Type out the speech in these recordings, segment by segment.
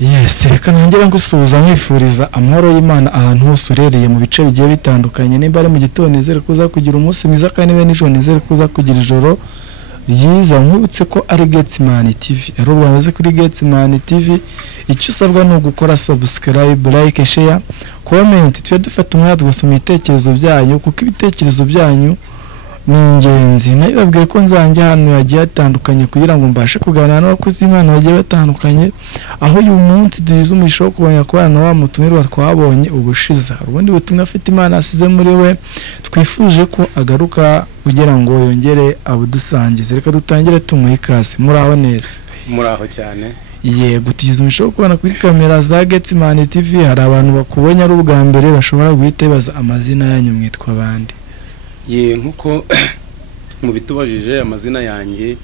Yes, reka nongera ngusubiza nkifuriza amahoro y'Imana ahantu hose urereye mu bice bigiye bitandukanye. Nimba ari mu gitondo nizere kuza kugira umunsi mwiza kandi be nijoro nizere kuza kugira ijoro ryiza. Nkwibutse ko ari Getsimani TV. Ero bamaze kuri Getsimani TV. Icyo usabwa no gukora subscribe, like, share, comment. Twe dufata umwanya tugosoma ibitekerezo byanyu kuko ibitekerezo byanyu ni ingenzi. Nabibabwiye ko nzanjya hano yagiye atandukanye kugira ngo mbashe kuganira n'abakozi Imana bagiye batandukanye, aho uyu munsi duhize umugisha wo kubanya kubana wa mutumirwa twabonye ubushiza. Ubundi butumwa afite Imana asize muri we twifuje ko agaruka kugira ngo yongere abudusangize. Reka dutangire tumuhe ikaze. Muraho neza? Muraho cyane. Yego, tugize umugisha wo kubana kuri kamera za Getsimani TV. Hari abantu bakubonye ari ubwa mbere bashobora guhita baza amazina yanyu mwitwa abandi. Nkuko mu bitubajije amazina yanjye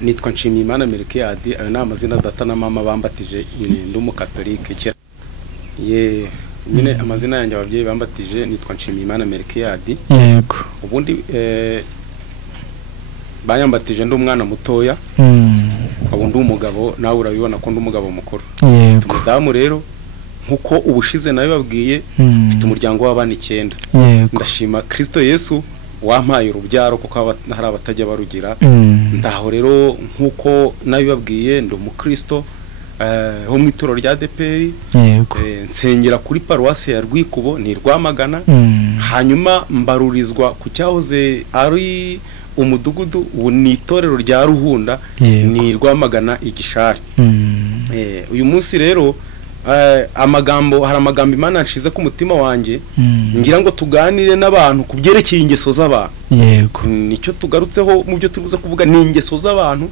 nitwa Nshimiyimana Melkiade. Ayo ni amazina data na mama bambatije. Ndi umukatolike kera. Nyine amazina yanjye ababyeyi bambatije nitwa Nshimiyimana Melkiade. Yego. Ubundi bayambatije ndi umwana mutoya. Ubundi umugabo nawe urabibona ko ndi umugabo mukuru. Yego. Mudamu rero nkuko ubushize nawe babwiye mfite umuryango w'abana 9. Ndashima Kristo Yesu wampaye urubyaro kuko hari abatajya barugira. Ndaho rero nkuko nawe babwiye ndi umukristo ho mu itoro rya DPR. Nsengera kuri paruwasi ya Rwikubo ni Rwamagana. Hanyuma mbarurizwa ku cyahoze ari umudugudu ni itorero rya Ruhunda ni Rwamagana Igishari. Uyu munsi rero hari amagambo Imana nshize ku mutima wanjye ngira ngo tuganire n'abantu kubyerekeye ingeso z'abantu. Yego. Nicyo tugarutseho mu byo tubuze kuvuga ni ingeso z'abantu.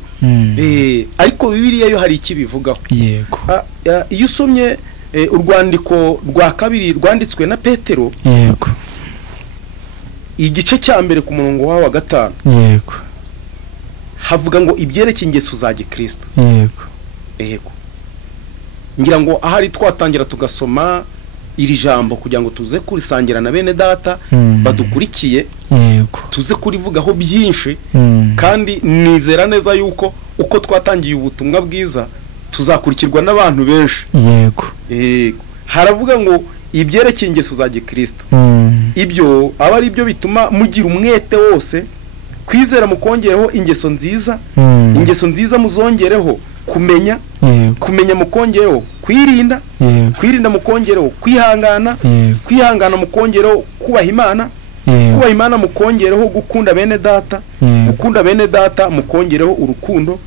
Ariko Bibiliya yo hari iki bivugaho. Yego. Iyo usomye urwandiko rwa kabiri rwanditswe na Petero. Yego. Igice cya mbere ku murongo wa 5. Yego. Havuga ngo ibyerekeye ingeso za Gikristo. Yego. Yego. Ngira ngo ahari twatangira tugasoma iri jambo kugira ngo tuze kurisangira na bene data badukurikiye. Yego. Tuze kurivugaho byinshi kandi nizera neza yuko uko twatangiye ubutumwa bwiza tuzakurikirwa n'abantu benshi. Yego. Haravuga ngo ibyerekeye ingeso za Gikristo. Ibyo aba ari byo bituma mugira umwete wose kwizera mukongereho ingeso nziza. Ingeso nziza muzongereho kumenya. Kumenya mukongereho kwirinda. Kwirinda mukongereho kwihangana. Kwihangana mukongereho kubaha Imana. Kubaha Imana mukongereho gukunda bene data. Gukunda bene data mukongereho urukundo.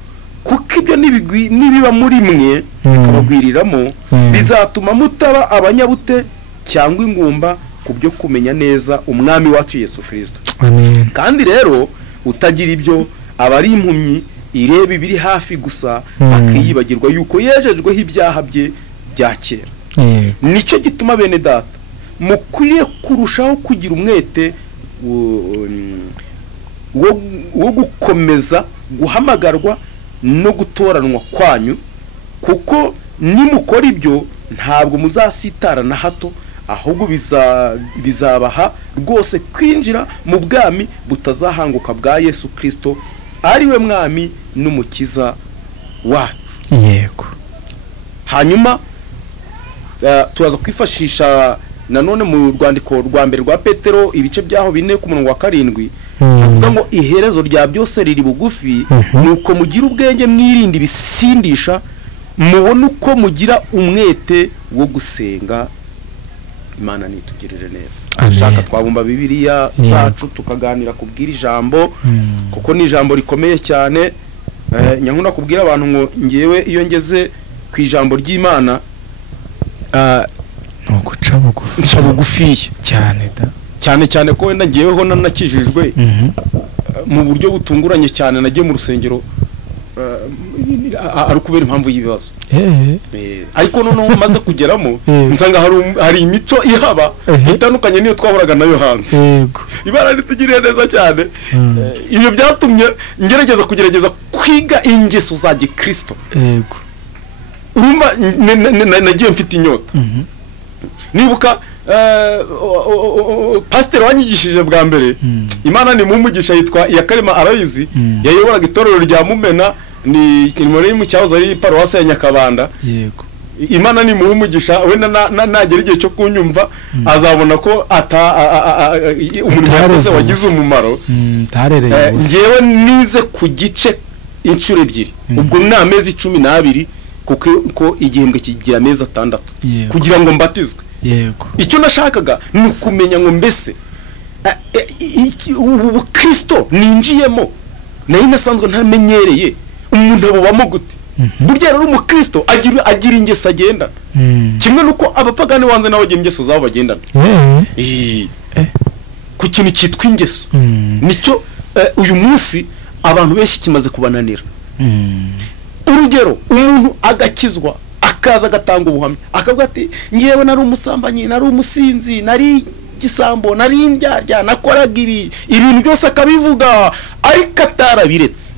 Kuko ibyo nibiba muri mwe bikabagwiriramo bizatuma mutaba abanyabute cyangwa ingumba kubyo kumenya neza umwami wacu Yesu Kristo. Amen. Kandi rero utagira ibyo aba ari impumyi ireba ibiri hafi gusa akiyibagirwa yuko yejejweho ibyaha bye bya kera. Nicyo gituma bene data mukwiriye kurushaho kugira umwete wo gukomeza guhamagarwa no gutoranwa kwanyu, kuko nimukora ibyo ntabwo muzasitara na hato, ahubwo bizabaha rwose kwinjira mu bwami butazahanguka bwa Yesu Kristo ari we mwami n'umukiza wacu. Yego. Hanyuma tuzaza kwifashisha nanone mu rwandiko rwa mbere rwa Petero ibice byaho 4 ku murongo wa 7 avuga ngo iherezo rya byose riri bugufi, nuko mugira ubwenge mwirinde bisindisha, mubone uko mugira umwete wo gusenga. Imana nitugirire neza. Ashaka twabumba Bibiliya zacu tukaganira kubwira ijambo kuko ni ijambo rikomeye cyane. Nyankunda kubwira abantu ngo ngewe iyo ngeze ku ijambo ry'Imana nuko nca bugufiye cyane ko wenda ngeweho nanakijijwe mu buryo butunguranye cyane. Nagiye mu rusengero ari kubera impamvu y'ibibazo. Ariko noneho maze kugeramo nsanga hari imico ihaba itandukanye niyo twahuraga nayo hanze. Ibara ritugiriye neza cyane. Ibyo byatumye kugerageza kwiga ingeso za Gikristo. Urumva nagiye mfite inyota. Nibuka pastor wanyigishije bwa mbere Imana ni mumugisha yitwa Iyakarema Aloyizi, yayoboraga itorero rya Mumena ni muri mu cyahoze ari paruwasi ya Nyakabanda. Yego. Imana ni mu umugisha wenda nagera igihe cyo kunyumva azabona ko umurimo yakoze wagize umumaro. Ngewe nize ku gice inshuro ebyiri ubwo ni amezi 12 kuko igihembwe kigira amezi 6 kugira ngo mbatizwe. Yego icyo nashakaga ni ukumenya ngo mbese ubu Kristo ninjiyemo nayo nasanzwe ntamenyereye umuntu abubamo gute. Burya rero umukristo agira ingeso agenda kimwe nuko abapagani wanze nawe agira ingeso zabo bagendana ku kintu cyitwa ingeso. Nicyo uyu munsi abantu benshi kimaze kubananira. Urugero umuntu agakizwa akaza agatanga ubuhamya akavuga ati ngewe nari umusambanyi nari umusinzi nari gisambo nari indyarya nakoraga ibintu byose akabivuga ariko atarabiretse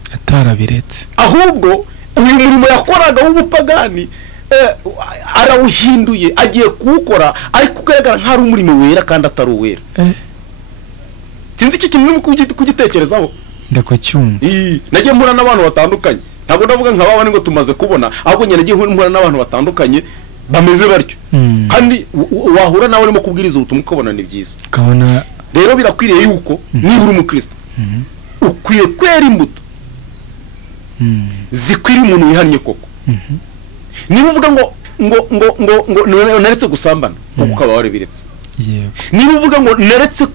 ahubwo uyu murimo yakoraga w'ubupagani arawuhinduye agiye kuwukora ariko ugaragara nk'ari umurimo wera kandi atari uwera. Sinzi iki kintu n'uko kugitekerezaho ndakucyumva. Nagiye mpura n'abantu batandukanye ntabwo ndavuga nka baba ngo tumaze kubona ahubwo nyine nagiye mpura n'abantu batandukanye bameze batyo kandi wahura nawe urimo kubwiriza ubutumwa ukabona ni byiza ukabona. Rero birakwiriye yuko niba uri umukristo ukwiye kwera imbuto zikwiriye umuntu wihannye koko. Niba uvuga ngo naretse gusambana kuko ukaba warabiretse. Niba uvuga ngo naretse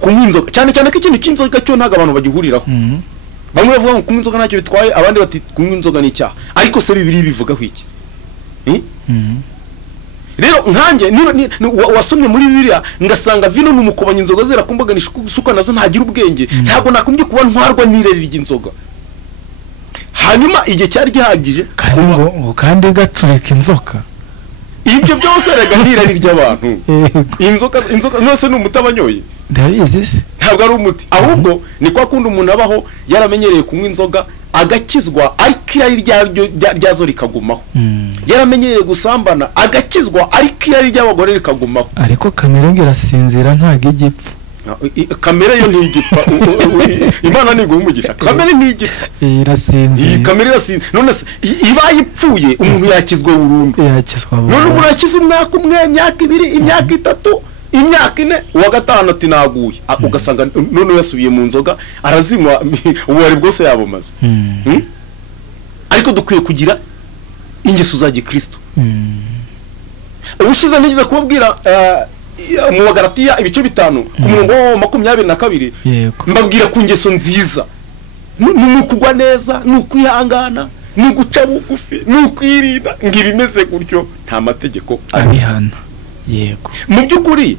kunywa inzoga cyane cyane ko ikintu cy'inzoga cyo ntago abantu bagihuriraho. Bamwe bavuga ngo kunywa inzoga ntacyo bitwaye abandi bati kunywa inzoga ni icyaha ariko se Bibiliya bivugaho iki? Rero nkanjye wasomye muri Bibiliya ngasanga vino n'umukobanya inzoga zera kumbaganisha suka nazo ntagira ubwenge ntabwo nakumbye kuba ntwarwa n'ireri ry'inzoga. Hanyuma igihe cyari gihagije kandi gacurika inzoka. Ibyo byose rega n'irari ry'abantu. Inzoka nose n'umutabanyoye ndabizi se ntabwo ari umuti ahubwo ni kwa kundi umuntu abaho yaramenyereye kunywa inzoga agakizwa ariko irari ryazo rikagumaho. Yaramenyereye gusambana agakizwa ariko irari ry'abagore rikagumaho. Ariko kamere ngirasinzira ntago igipfa. Kamere yo ntigipfa. Imana ni umugisha kamere ntigipfa irasinzira. Kamere irasinzira none ibaye ipfuye umuntu yakizwa burundu. None umuntu yakiza umwaka umwe imyaka 2 imyaka 3 imyaka 4 uwa gatanu ati naguye ugasanga none yasubiye mu nzoga arazinywa ubwari bwose yabumaze. Ariko dukwiye kugira ingeso za Gikristo. Ubushize ntigize kubabwira mu Bagalatiya ibice 5 ku murongo 22 mbabwira ku ngeso nziza n'ukugwa neza n'ukwihangana n'uguca bugufi n'ukwirinda ngibimeze gutyo nta mategeko abihana. Yego mu byukuri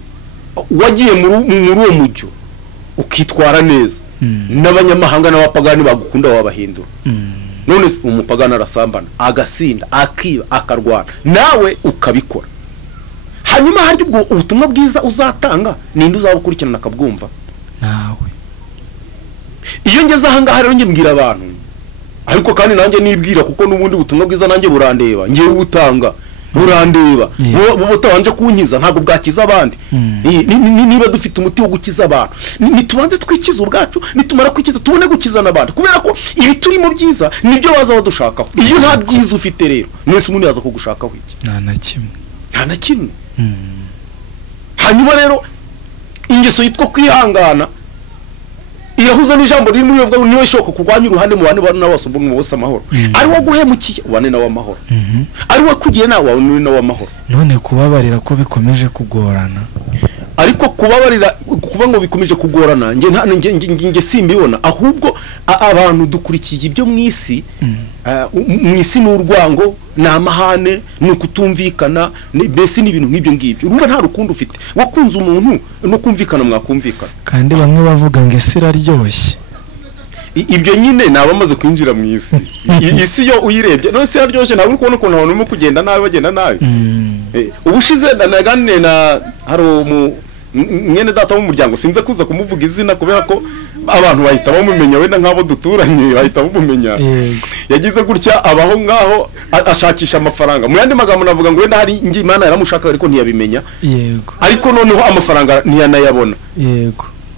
wagiye muri uwo mujyo ukitwara neza n'abanyamahanga n'abapagani bagukunda wabahindura. None umupagani arasambana agasinda akiba akarwana nawe ukabikora hanyuma haryo ubwo ubutumwa bwiza uzatanga ninde uzabukurikirana akabwumva nawe. Iyo ngeze aha ngaha rero mbwira abantu ariko kandi nanjye nibwira kuko n'ubundi butumwa bwiza nanjye burandeba ngiye ubutanga burandeba butabanje kunkiza ntabwo bwakiza abandi. Niba dufite umuti wo gukiza abantu nitubanze twikiza ubwacu nitumara kwikiza tubone gukiza n'abandi kubera ko ibi turimo byiza nibyo baza badushakaho. Iyo nta byiza ufite rero mwese umuntu yaza kugushakaho iki? Nta na kimwe. Hanyuma rero ingeso yitwa kwihangana irahuza n'ijambo riri muri Bibiliya niwe shoko kurwanya uruhande mu bantu n'abasombo mu bose amahoro. Ari wo guhemukiye ubane nawe amahoro. Ari wo kugiye nawe uri nawe amahoro. None kubabarira ko bikomeje kugorana. Ariko kubabarira kuba ngo bikomeje kugorana nge simbibona ahubwo abantu dukurikiye ibyo mwisi mwisi n'urwango n'amahane n'ukutumvikana bese n'ibintu nk'ibyo ngibyo urumva nta rukundo ufite wakunze umuntu no kumvikana mwakumvikana kandi bamwe bavuga ngo isi iraryoshye. Ibyo nyine nabamaze kwinjira mu isi. Isi yo uyirebye no isi yaryoshye ntabwo uri kubona ukuntu abantu barimo kugenda nabi bagenda nabi. Ubushize naganire na hari mwene data mu muryango sinze kuza kumuvuga izina kubera ko abantu bahita bamumenya wenda nk'abo duturanye bahita bamumenya. Yagize gutya abaho ngaho ashakisha amafaranga mu yandi magambo navuga ngo wenda hari Imana yaramushaka ariko ntiyabimenya. Ariko noneho amafaranga ntiyanayabona.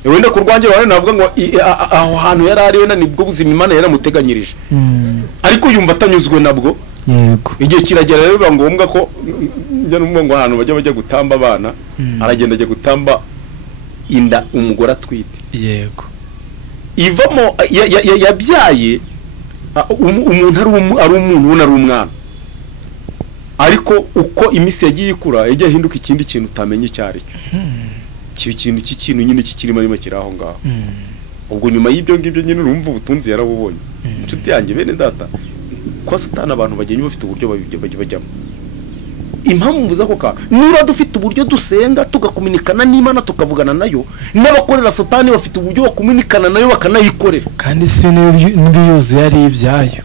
Wenda kurwanjye bane navuga ngo aho hantu yari ari wenda nibwo buzima Imana yaramuteganyirije. Ariko yumva atanyuzwe nabwo yego igihe kiragera rero biba ngombwa ko njya numva ngo ahantu bajya gutamba abana aragenda ajya gutamba inda umugore atwite yego ivamo yabyaye umuntu ari umuntu ari umwana ariko uko imisi yagiye ikura yagiye ahinduka ikindi kintu utamenye icyo ari cyo cy'ikintu nyine kikirimo arimo kiraho ngaho ubwo nyuma y'ibyo ngibyo nyine urumva ubutunzi yarabubonye inshuti yanjye bene data kwa Satani abantu bagenda bafite uburyo bajyamo impamvu mvuza ko niba dufite uburyo dusenga tugakomunikana n'Imana tukavugana nayo n'abakorera Satani bafite uburyo bakomunikana nayo bakanayikorera kandi si n'ibiyuzuye ari ibyayo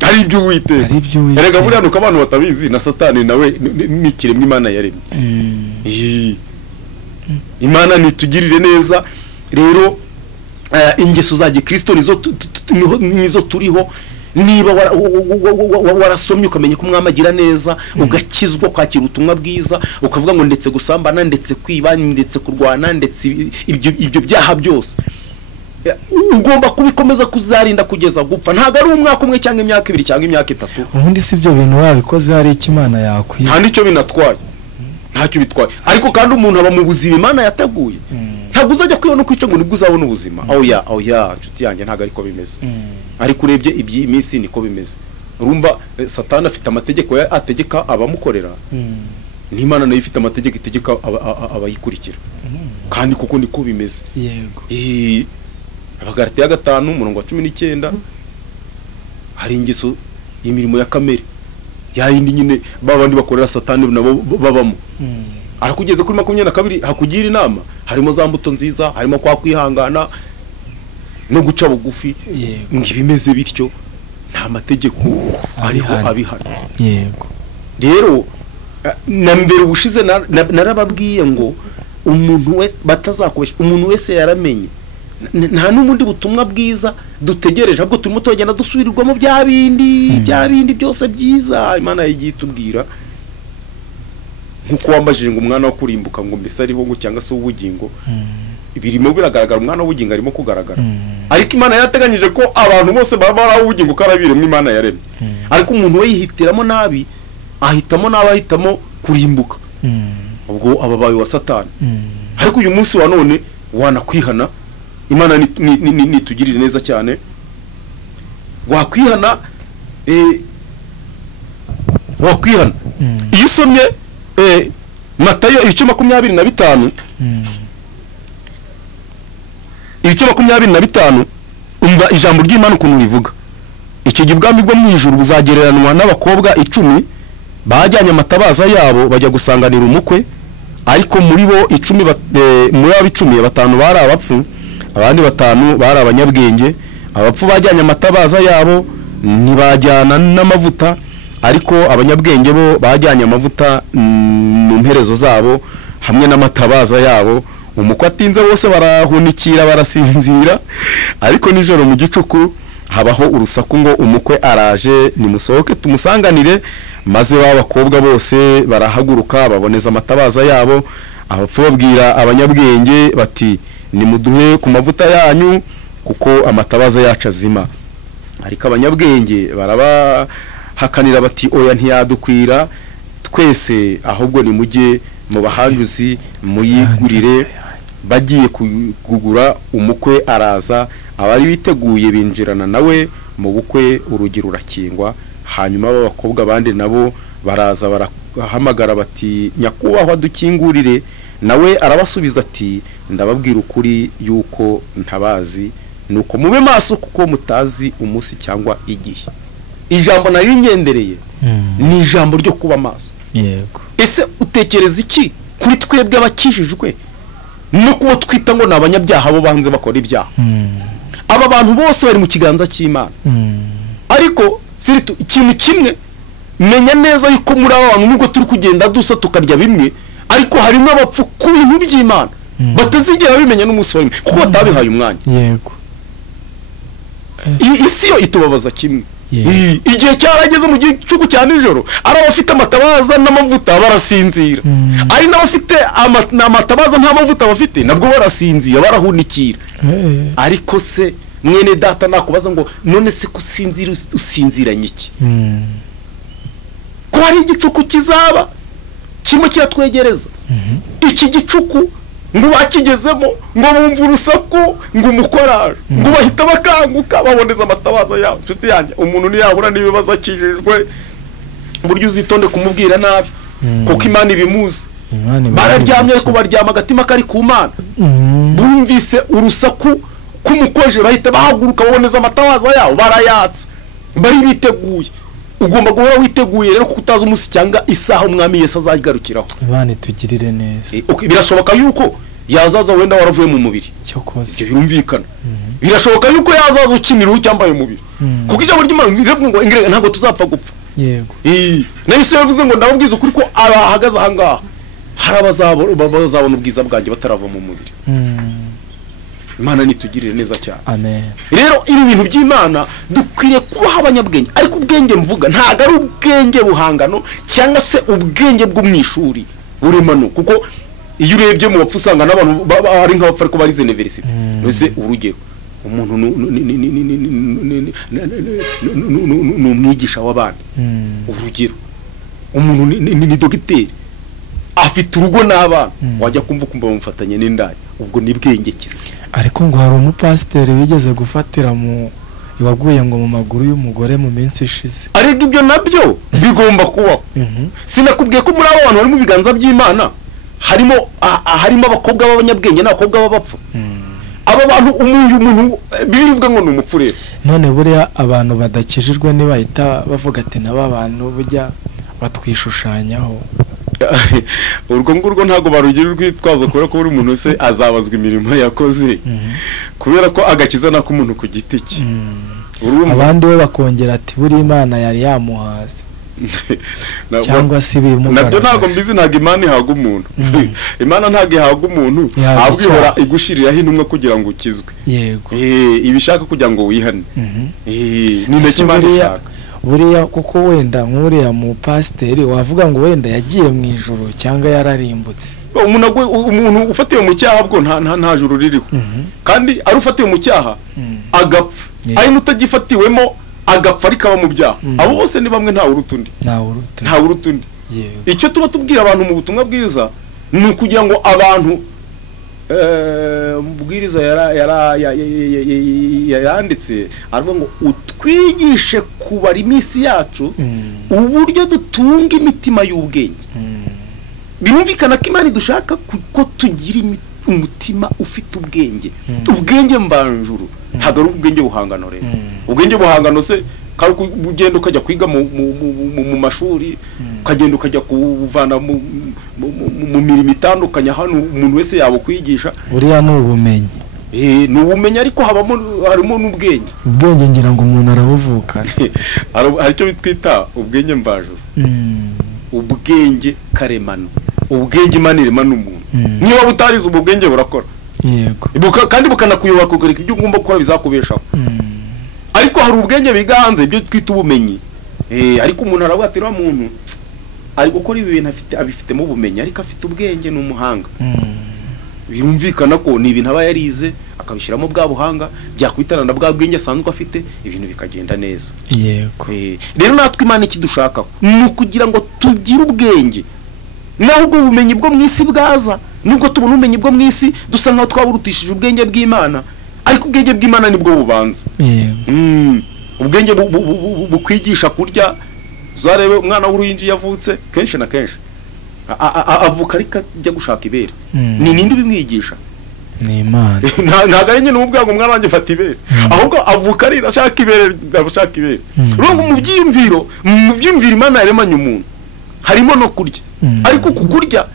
ari ibyo Uwiteka erega buriya nuko abantu batabizi na Satani nawe ni kiremwa Imana yaremye Imana nitugirire neza rero ingeso za Gikristo nizo turiho niba warasomye ukamenya ko mwamagira neza ugakizwa kwakira ubutumwa bwiza ukavuga ngo ndetse gusambana ndetse kwiba ndetse kurwana ndetse ibyo byaha byose ugomba kubikomeza kuzarinda kugeza gupfa ntago ari umwaka umwe cyangwa imyaka 2 cyangwa imyaka 3 ubundi si byo bintu wabikoze hari Imana yakwiye nta nicyo binatwaye ntacyo bitwaye ariko kandi umuntu aba mu buzima Imana yateguye ntabwo uzajya kwibona kwica ngo nibwo uzabona ubuzima aho ya nshuti yanjye ntago ariko bimeze ariko urebye iby'iminsi niko bimeze urumva Satani afite amategeko ategeka abamukorera n'Imana nayo ifite amategeko itegeka abayikurikira kandi kuko niko bimeze yego Abagalatiya 5:19 hari ingeso imirimo ya kamere yayindi nyine babandi bakorera Satani nabo babamo arakugeze kuri 22 hakugira inama harimo za mbuto nziza harimo kwa kwihangana no guca bugufi ngibimeze bityo nta mategeko ariho abihana yego rero na mbere ubushize narababwiye ngo umuntu we batazakubesha umuntu wese yaramenye nta n'umundi butumwa bwiza dutegereje ahubwo turimo tugenda dusubirirwamo bya bindi byose byiza Imana yagiye itubwira nkuko wambajije ngo umwana wo kurimbuka ngo mbese ariho ngo cyangwa se ubugingo birimo biragaragara umwana w'ubugingo arimo kugaragara ariko Imana yateganyije ko abantu bose baba ari ubugingo karabiremwe Imana yaremye ariko umuntu we yihitiramo nabi ahitamo kurimbuka ubwo ababaye wa Satani ariko uyu munsi wa none wanakwihana Imana nitugirire neza cyane wakwihana iyo usomye Matayo 25 umva ijambo ry'Imana ukuntu rivuga icyo gibwami bwo mu ijuru buzagereranwa n'abakobwa 10 bajyanye amatabaza yabo bajya gusanganira umukwe ariko muri bo 10 muri abo 10 batanu bari abapfu abandi 5 bari abanyabwenge abapfu bajyanye amatabaza yabo ntibajyana n'amavuta ariko abanyabwenge bo bajyanye amavuta mu mperezo zabo hamwe n'amatabaza yabo umukwe atinze bose barahunikira barasinzira ariko nijoro mu gicuku habaho urusaku ngo umukwe araje nimusohoke tumusanganire maze babakobwa bose barahaguruka baboneza amatabaza yabo abapfu babwira abanyabwenge bati nimuduhe ku mavuta yanyu kuko amatabaza yacu azima ariko abanyabwenge barabahakanira bati oya ntiyadukwira twese ahubwo nimujye mu bahanjuzi muyigurire bagiye kugura umukwe araza abari biteguye binjirana nawe mu bukwe urugero urakingwa hanyuma b'abakobwa bandi nabo baraza barahamagara bati nyakubahwa dukingurire nawe arabasubiza ati ndababwira ukuri yuko ntabazi nuko mube maso kuko mutazi umunsi cyangwa igihe ijambo nari ngendereye ni ijambo ryo kuba maso yego ese utekereza iki kuri twebwe abakijijwe no kuba twita ngo nabanyabyaha bo banze bakora ibyaha aba bantu bose bari mu kiganza cy'Imana ariko siritu ikintu kimwe menya neza yuko muri aba bantu nubwo turi kugenda dusa tukarya bimwe ariko harimo abapfu ku bintu by'Imana batazigera bimenya n'umunsi w'imwe kuko batabihaye umwanya yego isi yo itubabaza kimwe igihe cyarageze mu gicuku cya nijoro ari abafite amatabaza n'amavuta barasinzira ari n'abafite amatabaza nta mavuta bafite nabwo barasinzira barahunikira ariko se mwene data nakubaza ngo none se kusinzira usinziranye iki ko hari igicuku kizaba kimwe kiratwegereza. Iki gicuku ngo bakigezemo ngo bumva urusaku ngo umukoraje ngo bahita bakanguka baboneza amatabaza yabo. Nshuti yanjye, umuntu ntiyabura n'ibibazo akijijwe, buryo uzitonde kumubwira nabi kuko Imana ibimuzi. Bararyamye ariko baryama agatima kari ku Mana. Bumvise urusaku kumukoje bahita bahaguruka baboneza amatabaza yabo, barayatsa, bari biteguye. Ugomba guhora witeguye rero kuko utazi umunsi cyangwa isaha umwami Yesu azagarukiraho. Imana itugirire neza. Birashoboka yuko yazaza wenda waravuye mu mubiri, ibyo birumvikana. Birashoboka yuko yazaza ukinira cyambaye umubiri, kuko ijambo ry'Imana rivuga ngo ingere ntabwo tuzapfa gupfa. Yego. Na Yesu yavuze ngo ndababwiza ukuri ko abahagaze aha ngaha hari abazabona ubwiza bwanjye batarava mu mubiri. Imana nitugirire neza cyane. Amen. Rero ibi bintu by'Imana dukwiriye kubaho abanyabwenge, ariko ubwenge mvuga ntago ari ubwenge buhangano cyangwa se ubwenge bwo mwishuri buremano, kuko iyo urebye mu bapfu usanga n'abantu ari nk'abapfu ariko barize university. Nose urugero umuntu ni umwigisha w'abandi, urugero umuntu ni dogiteri afite urugo n'abana, wajya kumva bamufatanye n'indaya, ubwo ni bwenge kizi. Ariko ngo hari umupasiteri wigeze gufatira mu waguye ngo mu maguru y'umugore mu minsi ishize. Ariko ibyo nabyo bigomba kubaho. Sinakubwiye ko muri abo bantu bari mu biganza by'Imana harimo abakobwa b'abanyabwenge n'abakobwa b'abapfu. Aba bantu umuntu bivuga ngo ni umupfu rero. None buriya abantu badakijijwe nibahita bavuga ati naba bantu bujya batwishushanyaho. Urwo ngurwo ntago barugira urwitwazo kubera ko buri muntu wese azabazwa imirimo yakoze, kubera ko agakiza nako umuntu ku giti cye. Abandi we bakongera ati buri Imana yari yamuhaze cyangwa se bimugara. Nabyo ntago mbizi, ntago Imana ihaga umuntu. Imana ntago ihaga umuntu, ahubwo ihora igushiriraho intumwa kugira ngo ukizwe. Yego. Ibishaka kugira ngo wihane. Ni nacyo Imana ishaka. Buriya kuko wenda nk'uriya mu pasiteri wavuga ngo wenda yagiye mu ijuru cyangwa yararimbutse. Umuntu ufatiwe mu cyaha bwo nta juru ririho, kandi ari ufatiwe mu cyaha agapfa, ari n'utagifatiwemo agapfa ariko aba mu byaha. Abo bose ni bamwe, ntawe uruta undi. Icyo tuba tubwira abantu mu butumwa bwiza ni ukugira ngo abantu Mubwiriza yaranditse aravuga ngo utwigishe kubara iminsi yacu uburyo dutunga imitima y'ubwenge. Birumvikana ko Imana dushaka ko tugira umutima ufite ubwenge. Ubwenge mbanjuru ntabwo ari ubwenge buhangano rero. Ubwenge buhangano se kandi ugenda ukajya kwiga mu mashuri, ukagenda ukajya kuvana mu mirimo itandukanye hano umuntu wese yabo kwigisha. Buriya ni ubumenyi. Ni ubumenyi ariko harimo n'ubwenge. Ubwenge ngira ngo umuntu arabuvukana. Hari icyo bitwita ubwenge mvajuru. Ubwenge karemano. Ubwenge Imana iremana umuntu. Niba butarize ubwenge burakora. Yego. Kandi bukanakuyobora kugarika ibyo ugomba gukora bizakubeshaho. Ariko hari ubwenge biganze ibyo twita ubumenyi. Ariko umuntu aravuga ati muntu ari gukora ibi bintu abifitemo ubumenyi ariko afite ubwenge n'umuhanga. Birumvikana ko ni ibintu aba yarize akabishyiramo bwa buhanga byakwitana na bwa bwenge asanzwe afite, ibintu bikagenda neza. Yego. Rero natwe Imana ikidushakaho ni ukugira ngo tugire ubwenge. Nubwo ubumenyi bwo mu isi bwaza, nubwo tubona ubumenyi bwo mu isi dusa nkaho twaburutishije ubwenge bw'Imana, ariko ubwenge bw'Imana nibwo bubanza. Ubwenge bukwigisha kurya. Uzarebe umwana w'uruhinja yavutse kenshi na kenshi avuka ariko ajya gushaka ibere. Ni ninde bimwigisha? Ni Imana. Ntago ari nyine ubwango umwana wanjye fata ibere, ahubwo avuka ari ashaka ibere, ashaka ibere. Mu byimviro Imana yaremanye umuntu harimo no kurya, ariko kukurya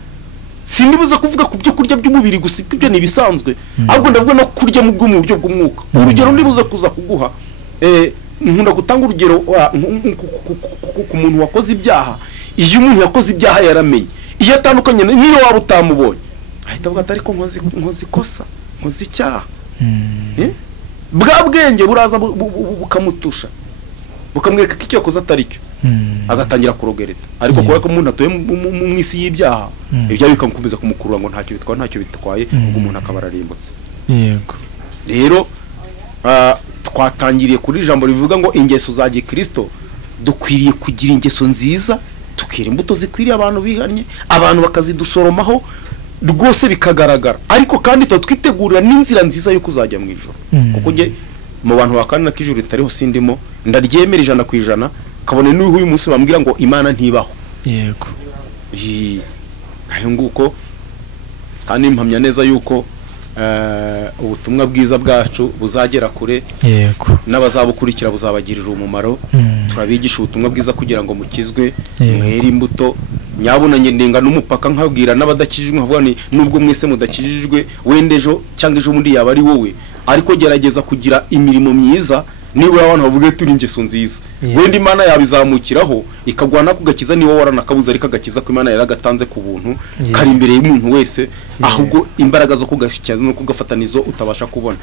sindibuza kuvuga ku byo kurya by'umubiri gusa, ibyo ni bisanzwe, ahubwo ndavuga no kurya mu buryo bw'umwuka. Urugero ndibuza kuza kuguha, nkunda gutanga urugero ku muntu wakoze ibyaha. Iyo umuntu yakoze ibyaha yaramenye, iyo atandukanye niyo waba utamubonye ahita avuga ati ariko nkoze ikosa, nkoze icyaha. Bwa bwenge buraza bukamutusha, bukamwereka ko icyo yakoze atari cyo, agatangira kurogereta. Ariko kubera ko umuntu atuye mu isi y'ibyaha, ibyo bikamukomeza kumukurura ngo ntacyo bitwaye, ubwo umuntu akaba ararimbutse. Yego. Rero twatangiriye kuri ijambo rivuga ngo ingeso za Gikristo dukwiriye kugira ingeso nziza, tukira imbuto zikwiriye abantu bihanye, abantu bakazidusoromaho rwose bikagaragara, ariko kandi twitegurira n'inzira nziza yo kuzajya mu ijoro. Kuko nge mu bantu bakanana ko ijoro ritariho sindimo, ndaryemera 100%, kabone n'uyu munsi bambwira ngo Imana ntibaho. Yego. Ayo nguko kandi mpamya neza yuko ubutumwa bwiza bwacu buzagera kure. Yego. N'abazabukurikira buzabagirira umumaro. Turabigisha ubutumwa bwiza kugira ngo mukizwe, mwere imbuto. Nyabunanye ndinga n'umupaka nkabwira n'abadakijijwe nkavuga ni nubwo mwese mudakijijwe wendejo cyangwa ejo mundi yaba ari wowe, ariko gerageza kugira imirimo myiza, niba abantu bavuge turi ingeso nziza. Wenda Imana yabizamukiraho ikagwana kugakiza, niba waranakabuza ariko agakiza ko Imana yaragatanze ku buntu kari imbere y'umuntu wese, ahubwo imbaraga zo kugashikiza no kugafatanizo utabasha kubona.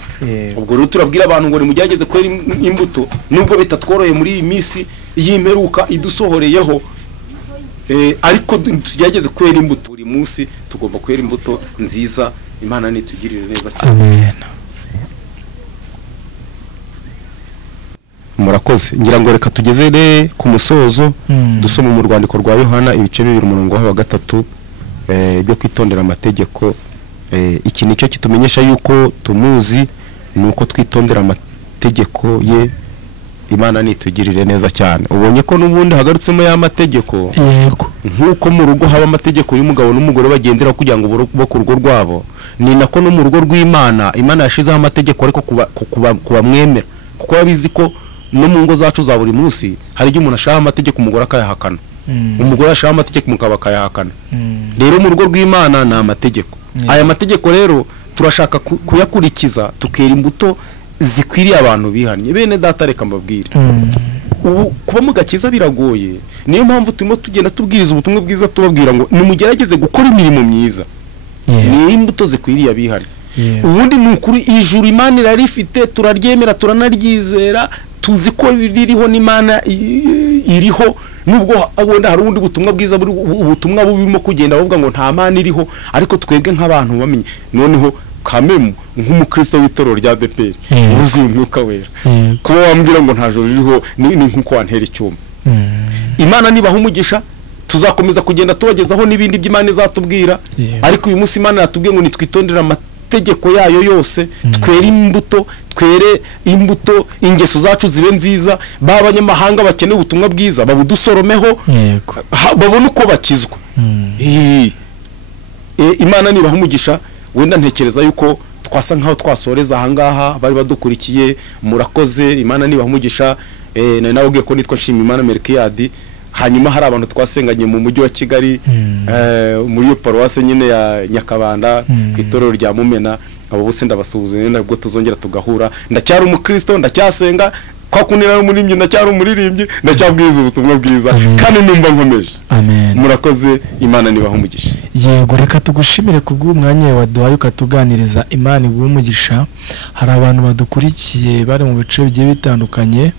Ubwo rero turabwira abantu ngo nimujyageze kwera imbuto, nubwo bitatworoye muri iyi minsi y'imperuka idusohoreyeho, ariko tujyageze kwera imbuto buri munsi. Tugomba kwera imbuto nziza. Imana nitugirire neza cyane. Amen. Murakoze. Ngira ngo reka tugeze ku musozo, dusoma mu rwandiko rwa Yohana ibice 2:3 byo kwitondera amategeko. Iki nicyo kitumenyesha yuko tumuzi, nuko twitondera amategeko ye. Imana nitugirire neza cyane. Ubonye ko n'ubundi hagarutsemo ya mategeko. Yego. Nkuko mu rugo haba amategeko y'umugabo n'umugore bagendera kugira ngo bo ku rugo rwabo, ni nako no mu rugo rw'Imana, Imana yashizeho amategeko ariko kuba mwemera, kuko yabizi ko no mu ngo zacu za buri munsi hari igihe umuntu ashaka amategeko umugore akayahakana, umugore ashaka amategeko umugabo akayahakana. Rero mu rugo rw'Imana na amategeko. Aya mategeko rero turashaka kuyakurikiza, tukera imbuto zikwiriye abantu bihanye. Bene data reka mbabwire, ubu kuba mu gakiza biragoye, niyo mpamvu turimo tugenda tubwiriza ubutumwa bwiza, tubabwira ngo nimugerageze gukora imirimo myiza, ni imbuto zikwiriye abihanye. Ubundi ni ukuri ijuru Imana irarifite, turaryemera turanaryizera, tuzi ko ririho n'Imana iriho, nubwo wenda hari ubundi butumwa bwiza, ubutumwa bubimo kugenda bavuga ngo nta Mana iriho, ariko twebwe nk'abantu bamenye. Noneho kamemu nk'umukristo w'itorero rya ADEPR uzuye umwuka wera, kuba wambwira ngo nta joro ririho ni nkuko wantera icyuma. Imana nibaha umugisha, tuzakomeza kugenda tubagezaho n'ibindi by'Imana izatubwira, ariko uyu munsi Imana yatubwiye ngo nitwitondera amategeko yayo yose, twere imbuto, ingeso zacu zibe nziza, b'abanyamahanga bakeneye ubutumwa bwiza babudusoromeho, babone uko bakizwa. Imana nibaha umugisha. Wenda ntekereza yuko twasa nkaho twasoreza ahangaha, bari badukurikiye murakoze. Imana nibaha umugisha. Nawe ubwiye ko nitwa Nshimiyimana Melkiyadi, hanyuma hari abantu twasenganye mu mujyi wa Kigali, muri iyo paruwase nyine ya Nyakabanda ku itorero rya Mumena. Abo bose ndabasuhuza, nabwo tuzongera tugahura. Ndacyari umukristo, ndacyasenga, kwa kunira umuririmbyi, ndacyari umuririmbyi, ndacyabwiza ubutumwa bwiza, kandi numva nkomeje. Amen. Murakoze. Imana nibaha umugisha. Yego, reka tugushimire kubw'umwanya waduhaye ukatuganiriza. Imana iguhe umugisha. Hari abantu badukurikiye bari mu bice bigiye bitandukanye,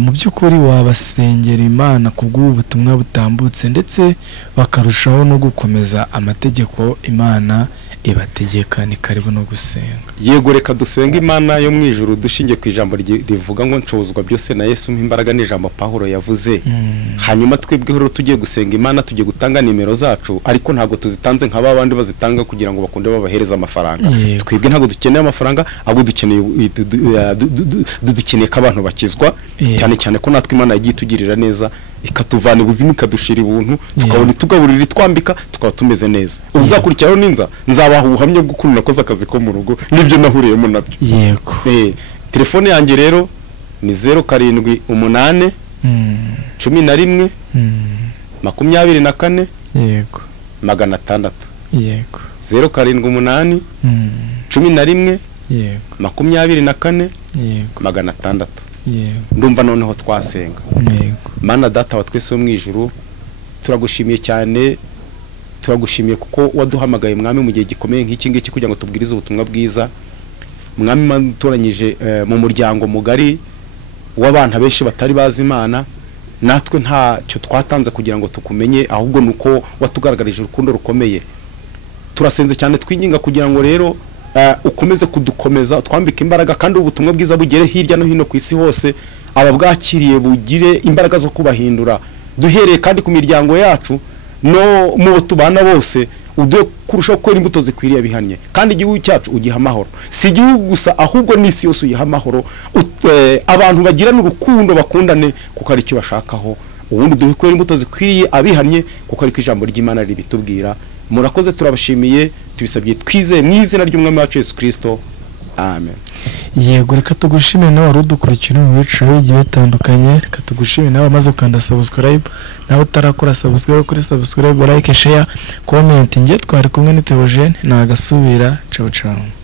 mu by'ukuri wabasengera Imana kubw'ubu butumwa butambutse, ndetse bakarushaho no gukomeza amategeko Imana ibategeka. Ni karibu no gusenga. Yego, reka dusenga. Imana yo mu ijuru, dushingiye ku ijambo rivuga ngo nshobozwa byose na Yesu nk'imbaraga, n'ijambo Pawulo yavuze. Hanyuma twebwe rero tugiye gusenga Imana, tugiye gutanga nimero zacu, ariko ntabwo tuzitanze nka babandi bazitanga kugira ngo bakunde babahereza amafaranga. Twebwe ntabwo dukeneye amafaranga, ahubwo dukeneye ko abantu bakizwa, cyane cyane ko natwe Imana yagiye tugirira neza, ikatuvana ubuzima, ikadushira ibuntu, tukabona tugaburira, twambika, tukaba tumeze neza. Ubuzakurikiraho ninza nzabaha ubuhamya bw'ukuntu nakoze akazi ko mu rugo n'ibyo nahuriyemo nabyo. Yego. Telefone yanjye rero ni 078 11 24 yego 600. Yego. 078 11 yego 24 yego 600. yego. Ndumva noneho twasenga. Yego. Mana data wa twese wo mu ijuru, turagushimiye cyane, turagushimiye kuko waduhamagaye Mwami mu gihe gikomeye nk'iki ngiki kugira ngo tubwirize ubutumwa bwiza. Mwami mantoranyije mu muryango mugari w'abantu benshi batari bazi Imana, natwe nta cyo twatanze kugira ngo tukumenye, ahubwo nuko watugaragarije urukundo rukomeye. Turasenze cyane twinginga kugira ngo rero ukomeze kudukomeza, twambike imbaraga, kandi ubutumwa bwiza bugere hirya no hino ku isi hose, aba bwakiriye bugire imbaraga zo kubahindura, duhereye kandi ku miryango yacu no mu tubana bose uduhe kurushaho gukora imbuto zikwiriye bihanye kandi igihugu cyacu ugiha amahoro si igihugu gusa ahubwo n'isi yose uyiha amahoro abantu bagirana urukundo bakundane kuko ari cyo bashakaho ubundi duhe gukora imbuto zikwiriye abihanye kuko ari ko ijambo ry'Imana ribitubwira murakoze turabashimiye tubisabye twizeye mu izina ry'umwami wacu Yesu Kristo amen. Yego reka tugushimire nawe warudukurikira mu bice bigiye bitandukanye reka tugushimire nawe amaze ukanda subscribe nawe utarakora subscribe kuri subscribe like share comment ngiye twari kumwe ni Theogene nagasubira ciao ciao.